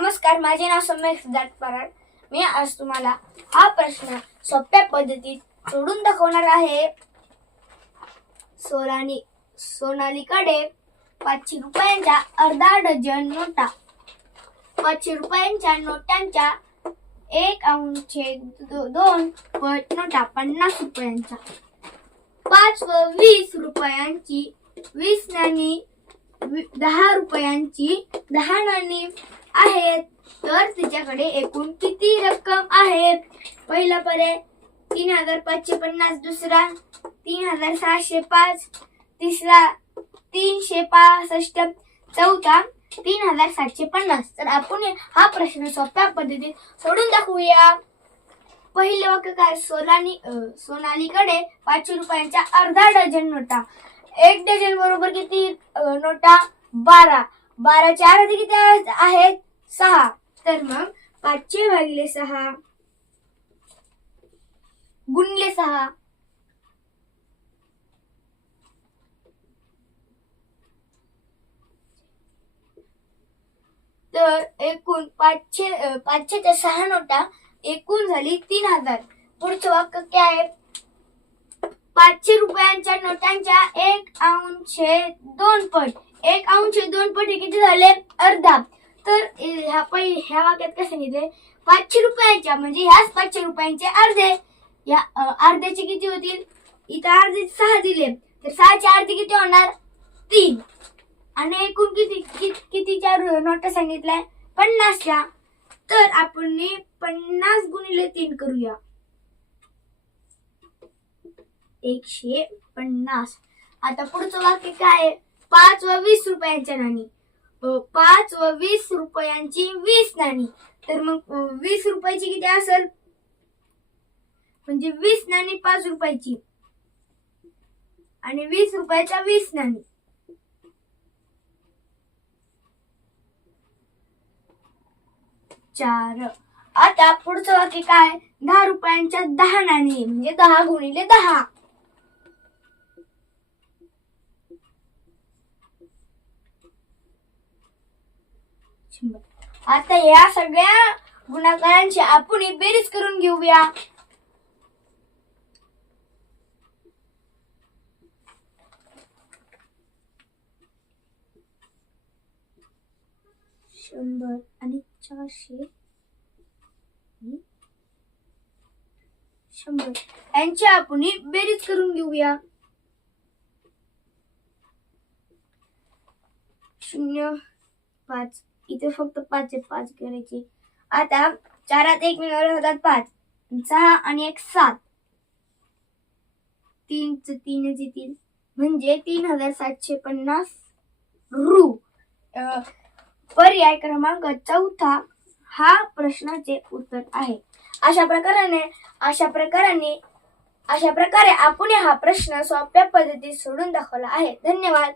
नमस्कार, माझे नाव सौम्य सिद्धार्थ पराड. मी आज तुम्हाला हा प्रश्न सोप्या पद्धतीत सोडून दाखवणार आहे. सोनालीकडे 500 रुपयांच्या अर्धा डझन नोटा. 500 रुपयांच्या नोटांच्या 1/2 पट नोटा 50 रुपयांच्या. 5 व 20 रुपयांची 20 नाणी, 10 रुपयांची 10 नाणी आहेत. तर तिच्याकडे एकूण किती रक्कम आहे? पहिला पर्याय 3550, दुसरा 3605, तिसरा 365, चौथा 3750. तर आपण हा प्रश्न सोप्या पद्धतीत सोडून दाखवूया. पहिले वाक्य काय? सोनालीकडे 500 रुपयांच्या अर्धा डझन नोटा. 1 डझन बरोबर किती नोटा? 12. 12च्या अर्धे किती आहेत? 6. तर मग 500 भागिले 6 गुणिले 6. तर एकूण 500च्या 6 नोटा एकूण झाली 3000. पुढचं वाक्य काय आहे? 500 रुपयांच्या नोटांच्या 1/2 पट. 1/2 पट हे किती झाले? अर्धा. तर ह्या वाक्यात काय सांगितले? 500 रुपयांच्या म्हणजे ह्याच 500 रुपयांचे अर्धे. या अर्ध्याचे किती होतील? इथं अर्धे 6 दिले, तर 6चे अर्धे किती होणार? 3. आणि एकूण कितीच्या नोटा सांगितलाय? 50च्या. तर आपण 50 गुणिले 3 करूया. 150. आता पुढचं वाक्य काय आहे? 5 व 20 रुपयांच्या नाणी. 5 व 20 रुपयांची 20 नाणी. तर मग 20 रुपयाची किती असेल? म्हणजे 20 नाणी 5 रुपयाची आणि 20 रुपयाच्या 20 नाणी. 4. आता पुढचं वाक्य काय? 10 रुपयांच्या 10 नाणी म्हणजे 10 गुणिले 10. आता या सगळ्या गुणाकारांची आपण बेरीज करून घेऊया. शंभर आणि 400 100 यांची आपण बेरीज करून घेऊया. 0 5. इथे फक्त 5 करायचे. आता 4 1 मिळवले होतात 5. 6 आणि 1 7. 3 येतील म्हणजे 3750 रु. पर्याय क्रमांक 4 हा प्रश्नाचे उत्तर आहे. अशा प्रकारे आपण हा प्रश्न सोप्या पद्धतीत सोडून दाखवला आहे. धन्यवाद.